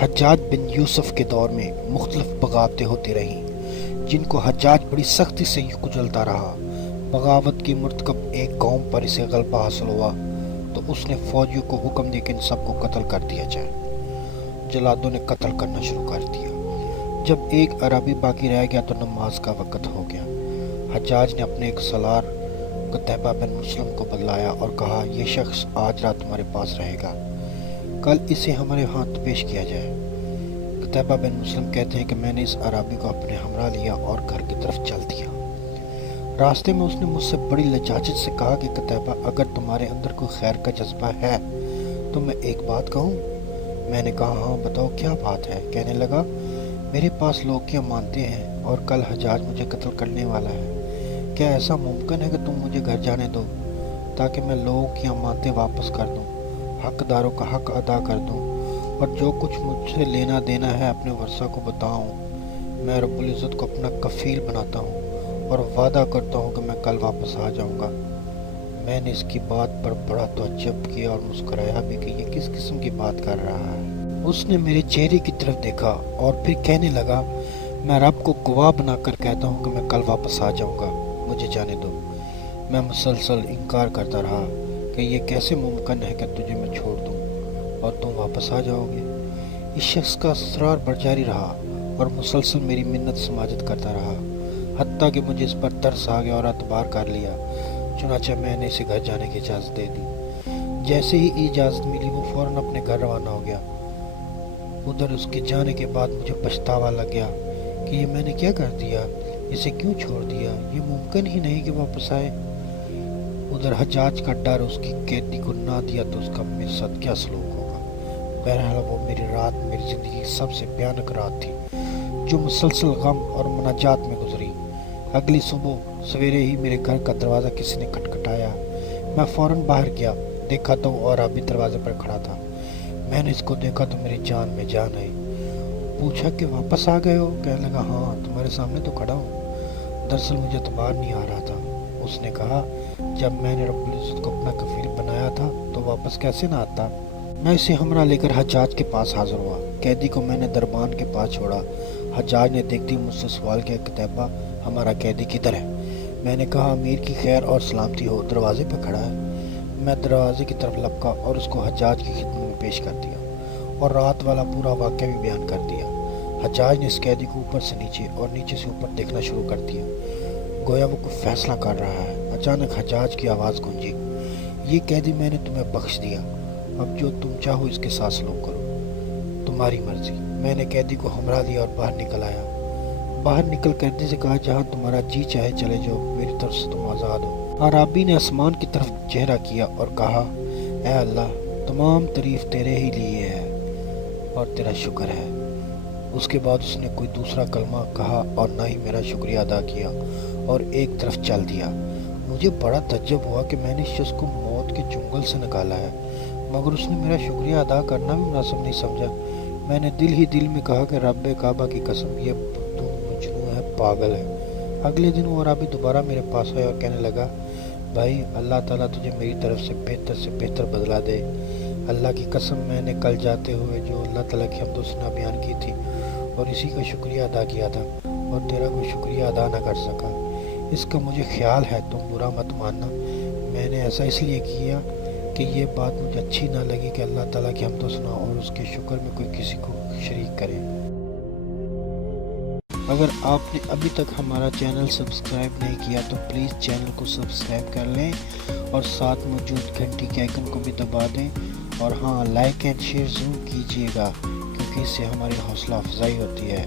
حجاج بن یوسف کے دور میں مختلف بغاوتیں ہوتی رہیں جن کو حجاج بڑی سختی سے کچلتا رہا۔ بغاوت کی مرتکب ایک قوم پر اسے غلبہ حاصل ہوا تو اس نے فوجیوں کو حکم دیا کہ ان سب کو قتل کر دیا جائے۔ جلادوں نے قتل کرنا شروع کر دیا۔ جب ایک عربی باقی رہ گیا تو نماز کا وقت ہو گیا۔ حجاج نے اپنے ایک سالار قتیبہ بن مسلم کو بدلایا اور کہا یہ شخص آج رات تمہارے پاس رہے گا، کل اسے ہمارے ہاتھ پیش کیا جائے۔ قتیبہ بن مسلم کہتے ہیں کہ میں نے اس عربی کو اپنے ہمراہ لیا اور گھر کی طرف چل دیا۔ راستے میں اس نے مجھ سے بڑی لجاجت سے کہا کہ قتیبہ اگر تمہارے اندر کوئی خیر کا جذبہ ہے تو میں ایک بات کہوں؟ میں نے کہا ہاں بتاؤ کیا بات ہے؟ کہنے لگا میرے پاس لوگ کیا مانتے ہیں اور کل حجاج مجھے قتل کرنے والا ہے، کیا ایسا ممکن ہے کہ تم مجھے گھر جانے دو تاکہ میں لوگوں کی امانتیں واپس کر دوں، حقداروں کا حق ادا کر دوں اور جو کچھ مجھ سے لینا دینا ہے اپنے ورثہ کو بتاؤں؟ میں رب العزت کو اپنا کفیل بناتا ہوں اور وعدہ کرتا ہوں کہ میں کل واپس آ جاؤں گا۔ میں نے اس کی بات پر بڑا تعجب کیا اور مسکرایا بھی کہ یہ کس قسم کی بات کر رہا ہے۔ اس نے میرے چہرے کی طرف دیکھا اور پھر کہنے لگا میں رب کو گواہ بنا کر کہتا ہوں کہ میں کل واپس آ جاؤں گا، مجھے جانے دو۔ میں مسلسل انکار کرتا رہا کہ یہ کیسے ممکن ہے کہ تجھے میں چھوڑ دوں اور تم واپس آ جاؤ گے۔ اس شخص کا اصرار برجاری رہا اور مسلسل میری منت سماجت کرتا رہا، حتیٰ کہ مجھے اس پر ترس آ گیا اور اعتبار کر لیا۔ چنانچہ میں نے اسے گھر جانے کی اجازت دے دی۔ جیسے ہی اجازت ملی وہ فوراً اپنے گھر روانہ ہو گیا۔ ادھر اس کے جانے کے بعد مجھے پچھتاوا لگ گیا کہ یہ میں نے کیا کر دیا، اسے کیوں چھوڑ دیا، یہ ممکن ہی نہیں کہ واپس آئے۔ ادھر حجاج کا ڈر اس کی قیدی کو نہ دیا تو اس کا میرے ساتھ کیا سلوک ہوگا۔ بہرحال وہ میری زندگی کی سب سے بھیانک رات تھی جو مسلسل غم اور مناجات میں گزری۔ اگلی صبح سویرے ہی میرے گھر کا دروازہ کسی نے کھٹکھٹایا۔ میں فوراً باہر گیا، دیکھا تو وہ عربی دروازے پر کھڑا تھا۔ میں نے اس کو دیکھا تو میری جان میں جان آئی۔ پوچھا کہ واپس آ گئے ہو؟ کہنے لگا ہاں تمہارے سامنے تو کھڑا ہوں، دراصل مجھے اعتبار نہیں آ رہا تھا۔ اس نے کہا جب میں نے رب العزت کو اپنا کفیل بنایا تھا تو واپس کیسے نہ آتا؟ میں اسے ہمراہ لے کر حجاج کے پاس حاضر ہوا۔ قیدی کو میں نے دربان کے پاس چھوڑا۔ حجاج نے دیکھتے ہی مجھ سے سوال کیا قتیبہ ہمارا قیدی کدھر ہے؟ میں نے کہا امیر کی خیر اور سلامتی ہو، دروازے پہ کھڑا ہے۔ میں دروازے کی طرف لپکا اور اس کو حجاج کی خدمت میں پیش کر دیا اور رات والا پورا واقعہ بھی بیان کر دیا۔ حجاج نے اس قیدی کو اوپر سے نیچے اور نیچے سے اوپر دیکھنا شروع کر دیا، گویا وہ کوئی فیصلہ کر رہا ہے۔ اچانک حجاج کی آواز گونجی، یہ قیدی میں نے تمہیں بخش دیا، اب جو تم چاہو اس کے ساتھ سلوک کرو، تمہاری مرضی۔ میں نے قیدی کو ہمراہ لیا اور باہر نکل آیا۔ باہر نکل قیدی سے کہا جہاں تمہارا جی چاہے چلے جاؤ، میری طرف سے تم آزاد ہو۔ عرابی نے آسمان کی طرف چہرہ کیا اور کہا اے اللہ تمام تعریف تیرے ہی لیے ہے اور تیرا شکر ہے۔ اس کے بعد اس نے کوئی دوسرا کلمہ کہا اور نہ ہی میرا شکریہ ادا کیا اور ایک طرف چل دیا۔ مجھے بڑا تعجب ہوا کہ میں نے اس شخص کو موت کے چنگل سے نکالا ہے، مگر اس نے میرا شکریہ ادا کرنا بھی مناسب نہیں سمجھا۔ میں نے دل ہی دل میں کہا کہ رب کعبہ کی قسم یہ تو مجنون ہے، پاگل ہے۔ اگلے دن وہ عربی دوبارہ میرے پاس آیا اور کہنے لگا بھائی اللہ تعالیٰ تجھے میری طرف سے بہتر بدلہ دے۔ اللہ کی قسم میں نے کل جاتے ہوئے جو اللہ تعالیٰ کی حمد و ثنا بیان کی تھی اور اسی کا شکریہ ادا کیا تھا اور تیرا کوئی شکریہ ادا نہ کر سکا۔ اس کا مجھے خیال ہے، تم برا مت ماننا، میں نے ایسا اس لیے کیا کہ یہ بات مجھے اچھی نہ لگی کہ اللہ تعالیٰ کی حمد و ثنا اور اس کے شکر میں کوئی کسی کو شریک کرے۔ اگر آپ نے ابھی تک ہمارا چینل سبسکرائب نہیں کیا تو پلیز چینل کو سبسکرائب کر لیں اور ساتھ موجود گھنٹی کے آئیکن کو بھی دبا دیں، اور ہاں لائک اینڈ شیئر ضرور کیجیے گا کیونکہ اس سے ہماری حوصلہ افزائی ہوتی ہے۔